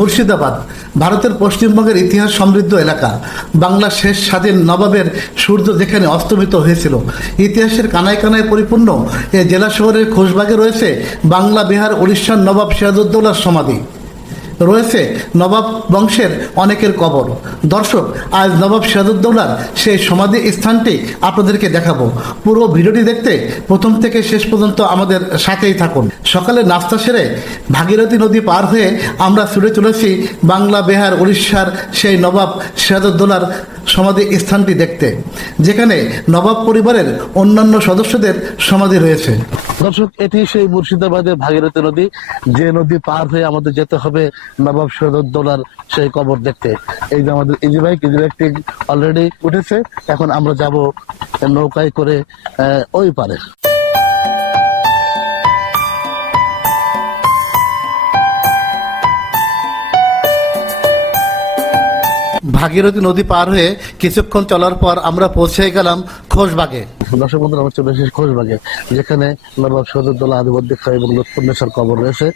মুর্শিদাবাদ, ভারতের পশ্চিমবঙ্গের ইতিহাস সমৃদ্ধ এলাকা। বাংলা শেষ স্বাধীন নবাবের সূর্য যেখানে অস্তমিত হয়েছিল। ইতিহাসের কানায় কানায় পরিপূর্ণ এ জেলা শহরের খোশবাগে রয়েছে বাংলা বিহার, উড়িষ্যার নবাব সিরাজউদ্দৌলার সমাধি। রয়েছে নবাব বংশের অনেকের কবর। দর্শক, আজ নবাব সিরাজউদ্দৌলার সেই সমাধি স্থানটি আপনাদেরকে দেখাবো। পুরো ভিডিওটি দেখতে প্রথম থেকে শেষ পর্যন্ত আমাদের সাথেই থাকুন। সকালে নাস্তা সেরে ভাগীরথী নদী পার হয়ে আমরা ছুটে চলেছি বাংলা, বিহার, উড়িষ্যার সেই নবাব সিরাজউদ্দৌলার সমাধি স্থানটি দেখতে, যেখানে নবাব পরিবারের অন্যান্য সদস্যদের সমাধি রয়েছে। দর্শক, এটি সেই মুর্শিদাবাদের ভাগীরথী নদী। যে নদী পার হয়ে আমাদের যেতে হবে, নবাব সিরাজউদ্দৌলার সেই কবর দেখতে। এই যে আমাদের ইজি বাইক অলরেডি উঠেছে। এখন আমরা যাব নৌকায় করে ওই পারে। ভাগীরথী নদী পার হয়ে কিছুক্ষণ চলার পর আমরা পৌঁছে গেলাম খোশবাগে। দর্শক বন্ধুরা আমার চলে এসেছি খোশবাগে, যেখানে নবাব সদুদ্দোল্লা আধিপত্য এবং লক্ষ্মণেশ্বর কবর রয়েছে।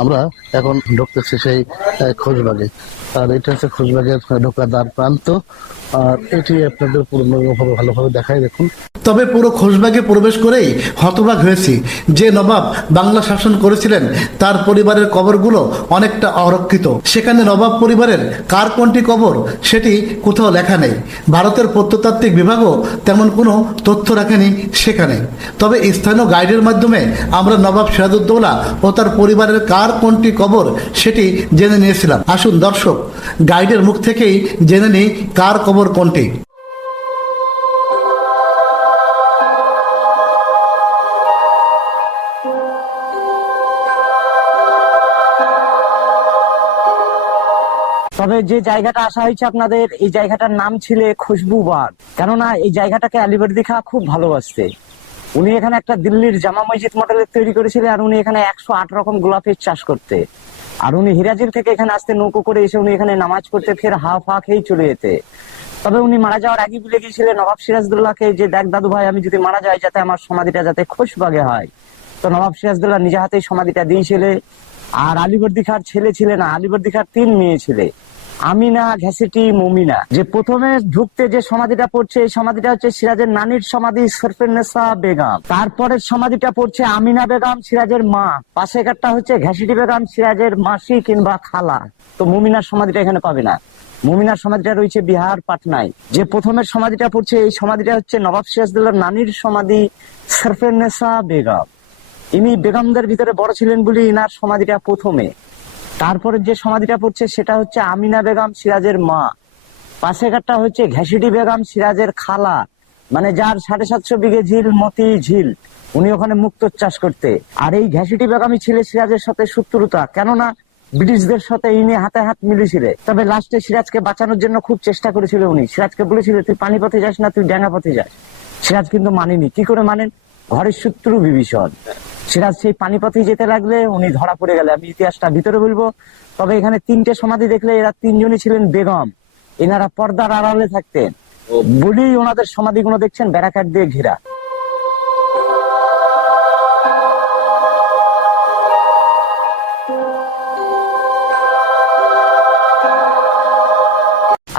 আমরা এখন ঢুকতেছি সেই খোশবাগে। আর এটা হচ্ছে খোশবাগের ঢোকার দ্বার প্রান্ত। আর এটি আপনাদের পূর্ণভাবে ভালোভাবে দেখাই, দেখুন। তবে পুরো খোশবাগে প্রবেশ করেই হতবাক হয়েছি। যে নবাব বাংলা শাসন করেছিলেন, তার পরিবারের কবরগুলো অনেকটা অরক্ষিত। সেখানে নবাব পরিবারের কার কোনটি কবর, সেটি কোথাও লেখা নেই। ভারতের প্রত্নতাত্ত্বিক বিভাগও তেমন কোনো তথ্য রাখেনি সেখানে। তবে স্থানীয় গাইডের মাধ্যমে আমরা নবাব সিরাজউদ্দৌলা ও তার পরিবারের কার কোনটি কবর, সেটি জেনে নিয়েছিলাম। আসুন দর্শক গাইডের মুখ থেকেই জেনে নিই কার কবর কোনটি। তবে যে জায়গাটা আসা হয়েছে আপনাদের, এই জায়গাটার নাম ছিল খুশবু বাগ কেননা এই জায়গাটাকে আলিবর্দি খা খুব ভালোবাসতে। উনি এখানে একটা দিল্লির জামা মসজিদ মডেলের তৈরি করেছিলেন আর উনি এখানে একশো আট রকম গোলাপের চাষ করতে। আর উনি হিরাজির থেকে এখানে আসতে নৌকো করে এসে উনি এখানে নামাজ পড়তে ফের হা ফা খেয়েই চলে যেতে। তবে উনি মারা যাওয়ার আগে বলে গিয়েছিলেন নবাব সিরাজদুল্লাহকে যে, দেখ দাদু ভাই, আমি যদি মারা যাই যাতে আমার সমাধিটা যাতে খুশবাগে হয়। তো নবাব সিরাজদুল্লাহ নিজে হাতেই সমাধিটা দিয়েছিলে আর আলিবর্দি খার ছেলে ছিলেন আলিবর্দি খার তিন মেয়ে ছিলে। আমিনা, ঘ্যাসিটি, মুমিনা। যে প্রথমে ঢুকতে যে সমাধিটা পড়ছে, এই সমাধিটা হচ্ছে সিরাজের নানির সমাধি সরফেন্নেসা বেগম। তারপরে সমাধিটা পড়ছে আমিনা বেগম, সিরাজের মা। পাশে একটা হচ্ছে ঘ্যাসিটি বেগম, সিরাজের মাসি কিংবা খালা। তো মুমিনার সমাধিটা এখানে পাবে না। মুমিনার সমাধিটা রয়েছে বিহার পাটনায়। যে প্রথমের সমাধিটা পড়ছে, এই সমাধিটা হচ্ছে নবাব সিরাজদুল্লাহ নানির সমাধি সরফেন্নেসা বেগম। ইনি বেগমদের ভিতরে বড় ছিলেন বলে ইনার সমাধিটা প্রথমে। তারপরে যে সমাধিটা পড়ছে সেটা হচ্ছে আমিনা বেগম সিরাজের মা। পাশে একটা হচ্ছে ঘ্যাসিটি বেগম সিরাজের খালা। মানে যার সাড়ে সাতশো বিঘে ঝিল, মতি ঝিল। উনি ওখানে মুক্ত চাষ করতে। আর এই ঘ্যাসিটি বেগমই ছিল সিরাজের সাথে শত্রুতা। কেননা ব্রিটিশদের সাথে ইনি হাতে হাত মিলিয়েছিল তবে লাস্টে সিরাজকে বাঁচানোর জন্য খুব চেষ্টা করেছিল উনি। সিরাজকে বলেছিল, তুই পানি পথে যাস না, তুই ড্যাঙ্গা পথে যাস। সিরাজ কিন্তু মানেনি। কি করে মানেন? ঘরের শত্রু বিভীষণ। সিরাজ সেই পানিপথে যেতে লাগলে উনি ধরা পড়ে গেলে। আমি ইতিহাসটা ভিতরে বলব। তবে এখানে তিনটে সমাধি দেখলে এরা তিনজনই ছিলেন বেগম। এনারা পর্দার আড়ালে থাকতেন। বলি ওনাদের সমাধিগুলো দেখছেন ব্যারাকাট দিয়ে ঘেরা।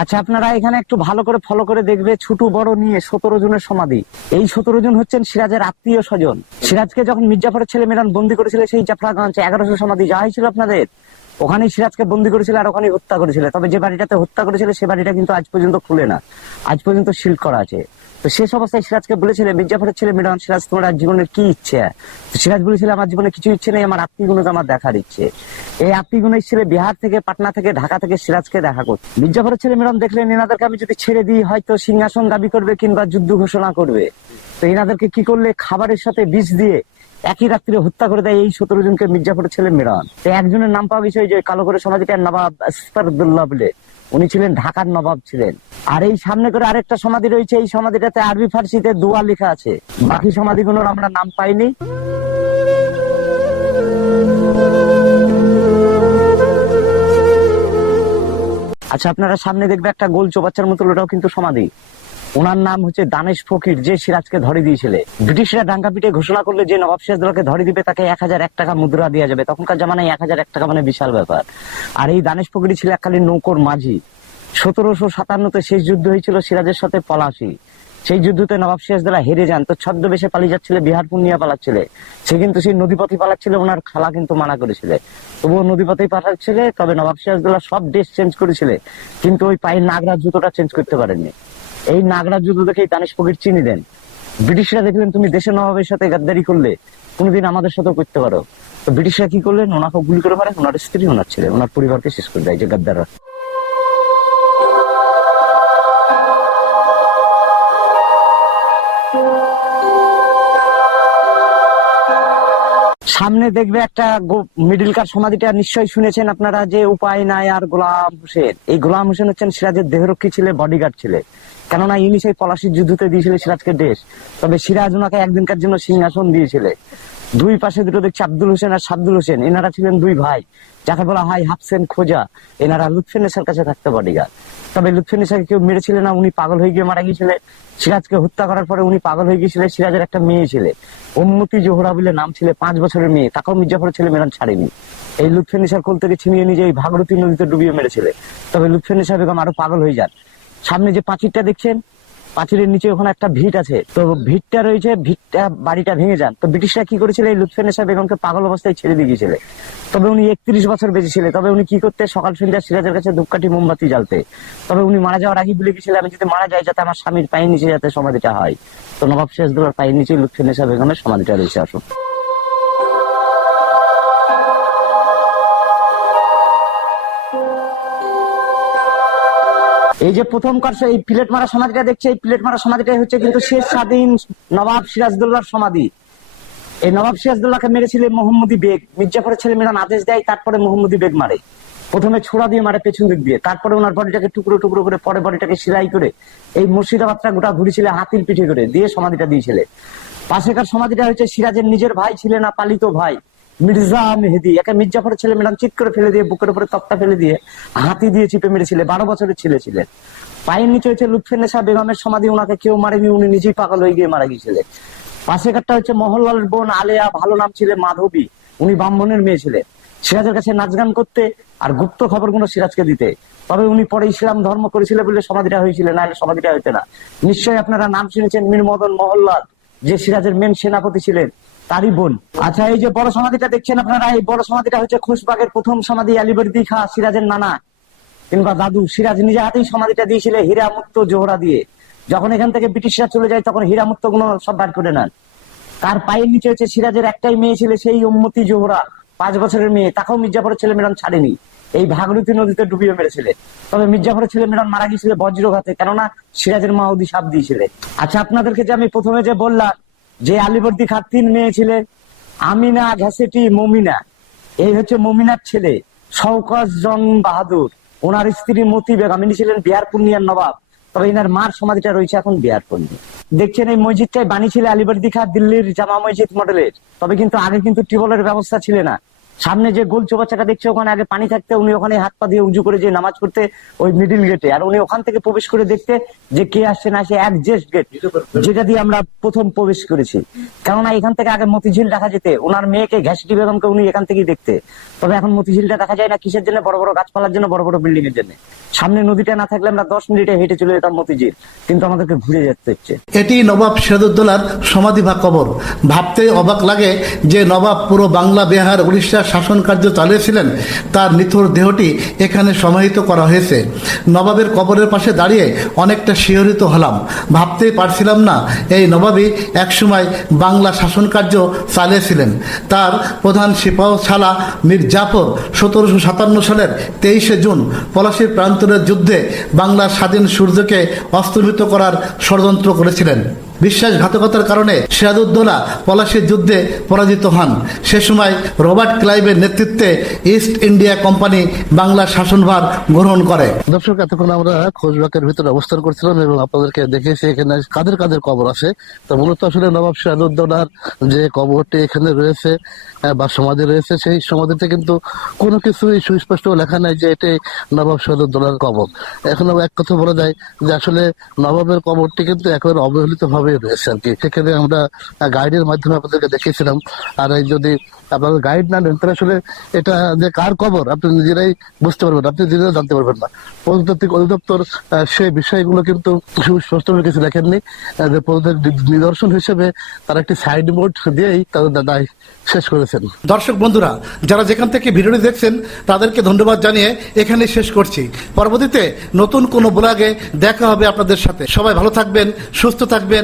আচ্ছা আপনারা এখানে একটু ভালো করে ফলো করে দেখবে, ছোট, বড় নিয়ে সতেরো জনের সমাধি। এই সতেরো জন হচ্ছেন সিরাজের আত্মীয় স্বজন। সিরাজকে যখন মির্জাফরের ছেলে মেয়েরা বন্দি করেছিল, সেই জাফরাগঞ্জ এগারোশো সমাধি যা হয়েছিল আপনাদের, ওখানেই সিরাজকে বন্দি করেছিল আর ওখানেই হত্যা করেছিল। তবে যে বাড়িটাতে হত্যা করেছিল, সে বাড়িটা কিন্তু আজ পর্যন্ত খুলে না। আজ পর্যন্ত সিল করা আছে। তো শেষ অবস্থায় সিরাজকে বলেছিল, মির্জাফরের ছেলে মেয়েরা সিরাজ, তোমার জীবনের কি ইচ্ছে? সিরাজ বলেছিল, আমার জীবনে কিছু ইচ্ছে নেই, আমার আত্মীয়গুণকে আমার দেখার ইচ্ছে। এই আত্মীয়গুণ ছেলে বিহার থেকে, পাটনা থেকে, ঢাকা থেকে সিরাজকে দেখা করতে মির্জাফরের ছেলে মেয়েরা দেখলেন, এনাদেরকে আমি যদি ছেড়ে দিই, হয়তো সিংহাসন দাবি করবে কিংবা যুদ্ধ ঘোষণা করবে। তো এনাদেরকে কি করলে? খাবারের সাথে বিষ দিয়ে একই রাত্রে হত্যা করে দেয় এই সতেরো জনকে মির্জাফরের ছেলে মেরান তো একজনের নাম পাওয়া ওই যে কালো করে সমাধিটার নবাব বলে। উনি ছিলেন ঢাকার নবাব ছিলেন। আর এই সামনে করে আরেকটা সমাধি রয়েছে, এই সমাধিটাতে আরবি ফার্সিতে দোয়া লেখা আছে। বাকি সমাধিগুলোর আমরা নাম পাইনি। আচ্ছা আপনারা সামনে দেখবে একটা গোল চোবাচ্চার মতো ওটাও কিন্তু সমাধি। ওনার নাম হচ্ছে দানেশ ফকির, যে সিরাজকে ধরে দিয়েছিল। ব্রিটিশরা ডাঙ্গা পিটে ঘোষণা করলে যে নবাব সিরাজদৌলাকে ধরে দিবে, তাকে এক হাজার এক টাকা মুদ্রা দেওয়া যাবে। তখনকার জামানায় এক হাজার এক টাকা মানে বিশাল ব্যাপার। আর এই দানেশ ফকির ছিল এককালীন নৌকর মাঝি। সতেরোশো সাতান্নতে শেষ যুদ্ধ হয়েছিল সিরাজের সাথে পলাশি। সেই যুদ্ধতে নবাব সিরাজদৌলা হেরে যান, তো ছদ্মবেশে পালিয়ে যাচ্ছিল, বিহার পূর্ণিয়া পালাচ্ছিল। সে কিন্তু সেই নদীপথে পালাচ্ছিল, ওনার খালা কিন্তু মানা করেছিল। তবুও নদীপথেই পাঠাচ্ছিল তবে নবাব সিরাজদৌলা সব দেশ চেঞ্জ করেছিল। কিন্তু ওই পায়ের নাগরাজ জুতোটা চেঞ্জ করতে পারেননি। এই নাগরা জুতো দেখেই দানিশ ফকির চিনি দেন। ব্রিটিশরা দেখলেন, তুমি দেশের নবাবের সাথে গাদ্দারি করলে, কোনোদিন আমাদের সাথেও করতে পারো। তো ব্রিটিশরা কি করলেন? ওনাকে গুলি করে মারে ওনার স্ত্রী ওনার ছেলে, ওনার পরিবারকে শেষ করে দেয় যে গাদ্দাররা। সামনে দেখবে একটা মিডিল কার সমাধিটা নিশ্চয়ই শুনেছেন আপনারা যে উপায় নাই আর গোলাম হোসেন। এই গোলাম হোসেন হচ্ছেন সিরাজের দেহরক্ষী ছিলে বডিগার্ড ছিলে। কেননা ইনি সেই পলাশির যুদ্ধতে দিয়েছিল সিরাজকে দেশ। তবে সিরাজ ওনাকে একদিনকার জন্য সিংহাসন দিয়েছিলে দুই পাশে দুটো দেখছি আব্দুল হোসেন আর সাব্দুল হোসেন। এনারা ছিলেন দুই ভাই। যাকে বলা হয় হাফসেন খোঁজা। এনারা লুৎফেনেসার কাছে থাকতে বডিগার্ড তবে লুৎফেনেসাকে কেউ মেরেছিল না, উনি পাগল হয়ে গিয়ে মারা গিয়েছিলেন। সিরাজকে হত্যা করার পরে উনি পাগল হয়ে গিয়েছিলেন, সিরাজের একটা মেয়ে ছিল। উম্মতি জোহরা বলে নাম ছিল পাঁচ বছরের মেয়ে। তাকেও মির্জাফরের ছেলে মেরান ছাড়েনি। এই লুৎফেনেসার কোল থেকে ছিনিয়ে নিয়ে এই ভাগরতী নদীতে ডুবিয়ে মেরেছিল। তবে লুৎফেনেসা বেগম আরও পাগল হয়ে যান। সামনে যে পাঁচিরটা দেখছেন পাঁচিরের নিচে ওখানে একটা ভিট আছে। তো ভিটটা রয়েছে, ভিটটা বাড়িটা ভেঙে যান। তো ব্রিটিশরা কি করেছিল? এই লুৎফেনেসা বেগমকে পাগল অবস্থায় ছেড়ে দিয়ে গিয়েছিল। তবে উনি একত্রিশ বছর বেঁচে ছিলেন। তবে উনি কি করতে? সকাল সন্ধ্যা সিরাজের কাছে ধূপকাঠি, মোমবাতি জ্বালতে। তবে উনি মারা যাওয়ার আগে বলে গেছিলেন আমি যদি মারা যাই, যাতে আমার স্বামীর পায়ের নিচে যাতে সমাধিটা হয়। তো নবাব শেষ সিরাজদৌলার পায়ের নিচে লুৎফেনেসা বেগমের সমাধিটা রয়েছে। আসুন। এই যে প্রথম কার এই প্লেট মারা সমাধিটা দেখছে, এই প্লেট মারা সমাধিটাই হচ্ছে কিন্তু শেষ স্বাধীন নবাব সিরাজদৌল্লার সমাধি। এই নবাব সিরাজদৌল্লাহকে মেরেছিলেন মোহাম্মদী বেগ। মির্জাফরের ছেলে মেয়েরা আদেশ দেয়, তারপরে মোহাম্মদী বেগ মারে। প্রথমে ছোড়া দিয়ে মারে পেছন দিক দিয়ে। তারপরে ওনার বডিটাকে টুকরো টুকরো করে, পরে বডিটাকে সেলাই করে, এই মুর্শিদাবাদটা গোটা ঘুরেছিল হাতির পিঠে করে দিয়ে সমাধিটা দিয়েছিল। পাশেকার সমাধিটা হচ্ছে সিরাজের নিজের ভাই ছিলেন না, পালিত ভাই। মির্জা মেহেদি, একে মির্জাফরের ছেলে মেয়েরা চিৎ করে ফেলে দিয়ে, বুকের উপরে তপ্তা ফেলে দিয়ে, হাতি দিয়ে চিপে মেরেছিল, বারো বছরের ছেলে ছিলেন পায়ের নিচে হচ্ছে লুৎফেনেসা বেগমের সমাধি ওনাকে কেউ মারেনি, উনি নিজেই পাগল হয়ে গিয়ে মারা গিয়েছিলেন পাশেকারটা হচ্ছে মহল্লালের বোন আলেয়া, ভালো নাম ছিলেন মাধবী, উনি ব্রাহ্মণের মেয়ে ছিলেন সিরাজের কাছে নাচ গান করতে আর গুপ্ত খবরগুলো সিরাজকে দিতে। তবে উনি পরে ইসলাম ধর্ম করেছিল বলে সমাধিটা হয়েছিল না হলে সমাধিটা হইতে না। নিশ্চয়ই আপনারা নাম শুনেছেন মীর মদন মহল্লাল যে সিরাজের মেন সেনাপতি ছিলেন। তারই বোন। আচ্ছা এই যে বড় সমাধিটা দেখছেন আপনারা, এই বড় সমাধিটা হচ্ছে খুশবাগের প্রথম সমাধি আলিবর্দি খা সিরাজের নানা কিংবা দাদু। সিরাজ নিজে হাতেই সমাধিটা দিয়েছিল হীরা মুক্ত জোহরা দিয়ে। যখন এখান থেকে ব্রিটিশরা চলে যায়, তখন হীরা মুক্তগুলো সব বার করে নেন। তার পায়ের নিচে হচ্ছে সিরাজের একটাই মেয়ে ছিল, সেই উম্মতি জোহরা, পাঁচ বছরের মেয়ে। তাকেও মির্জাফরের ছেলে মেরান ছাড়েনি। এই ভাগরতী নদীতে ডুবিয়ে মেরেছিলে। তবে মির্জাফরের ছেলে মেরান মারা গিয়েছিল বজ্রঘাতে, কেননা সিরাজের মা ওদি সাপ দিয়েছিলে। আচ্ছা আপনাদেরকে যে আমি প্রথমে যে বললাম যে আলিবর্দি খার তিন মেয়ে ছিলে, আমিনা, ঘ্যাসেটি, মমিনা। এই হচ্ছে মমিনার ছেলে, শওকত জন বাহাদুর। ওনার স্ত্রী মতি বেগম। ইনি ছিলেন বিহার পূর্ণিয়ার নবাব, তবে এনার মার সমাধিটা রয়েছে এখন বিহার পূর্ণি দেখছেন এই মসজিদটাই বানিয়েছিল আলিবর্দি খা দিল্লির জামা মসজিদ মডেলের, তবে কিন্তু আগে কিন্তু টিউবওয়েলের ব্যবস্থা ছিল না। সামনে যে গোল চৌবাচ্চাটা দেখছে, ওখানে আগে পানি থাকতে উনি ওখানে হাত পা দিয়ে উঁচু করে যে নামাজ পড়তে ওই মিডিল গেটে আর উনি ওখান থেকে প্রবেশ করে দেখতে যে কে আসছে না সে এক জেস্ট গেট যেটা দিয়ে আমরা প্রথম প্রবেশ করেছি। কেননা এখান থেকে আগে মতিঝিল দেখা যেতে, ওনার মেয়েকে ঘ্যাসটি বেগমকে উনি এখান থেকেই দেখতে। তবে এখন মতিঝিলটা দেখা যায় না কিসের জন্য, বড় বড় গাছপালার জন্য, বড় বড় বিল্ডিং এর জন্য। সামনে নদীটা না থাকলে আমরা দশ মিনিটে হেঁটে চলে যেতাম মতিঝিল, কিন্তু আমাদেরকে ঘুরে যেতে হচ্ছে। এটি নবাব সিরাজউদ্দৌলার সমাধি বা কবর। ভাবতে অবাক লাগে যে নবাব পুরো বাংলা বিহার উড়িষ্যার শাসন কার্য চালিয়েছিলেন, তার নিথর দেহটি এখানে সমাহিত করা হয়েছে। নবাবের কবরের পাশে দাঁড়িয়ে অনেকটা শিহরিত হলাম। ভাবতেই পারছিলাম না, এই নবাবই একসময় বাংলা শাসন কার্য চালিয়েছিলেন। তার প্রধান সিপাহ ছালা মীর জাফর সতেরোশো সাতান্ন সালের তেইশে জুন পলাশির প্রান্তরের যুদ্ধে বাংলার স্বাধীন সূর্যকে অস্তমিত করার ষড়যন্ত্র করেছিলেন। বিশ্বাসঘাতকতার কারণে সিরাজউদ্দৌলা পলাশির যুদ্ধে পরাজিত হন। সে সময় রবার্ট ক্লাইভের নেতৃত্বে ইস্ট ইন্ডিয়া কোম্পানি বাংলার শাসনভার গ্রহণ করে। দর্শক, এতক্ষণ আমরা খোঁজবাগের ভিতরে অবস্থান করছিলাম এবং আপনাদেরকে দেখেছি এখানে কাদের কাদের কবর আছে। তো মূলত আসলে নবাব সিরাজউদ্দৌলার যে কবরটি এখানে রয়েছে বা সমাধি রয়েছে, সেই সমাধিতে কিন্তু কোনো কিছুই সুস্পষ্ট লেখা নাই যে এটি নবাব সিরাজউদ্দৌলার কবর। এখন এক কথা বলা যায় যে আসলে নবাবের কবরটি কিন্তু একেবারে অবহেলিত ভাবে রয়েছে আর কি। সেখানে আমরা গাইডের মাধ্যমে আপনাদেরকে দেখিয়েছিলাম। আর এই যদি আপনারা গাইড না নেন, তাহলে আসলে এটা যে কার কবর আপনি নিজেরাই বুঝতে পারবেন আপনি নিজেরাই জানতে পারবেন না। প্রত্নতাত্ত্বিক অধিদপ্তর সেই বিষয়গুলো কিন্তু সুস্পষ্টভাবে কিছু লেখেননি যে নিদর্শন হিসেবে তারা একটি সাইড বোর্ড দিয়েই তাদের দায় শেষ করেছেন। দর্শক বন্ধুরা, যারা যেখান থেকে ভিডিওটি দেখছেন, তাদেরকে ধন্যবাদ জানিয়ে এখানে শেষ করছি। পরবর্তীতে নতুন কোনো ব্লগে দেখা হবে আপনাদের সাথে। সবাই ভালো থাকবেন, সুস্থ থাকবেন।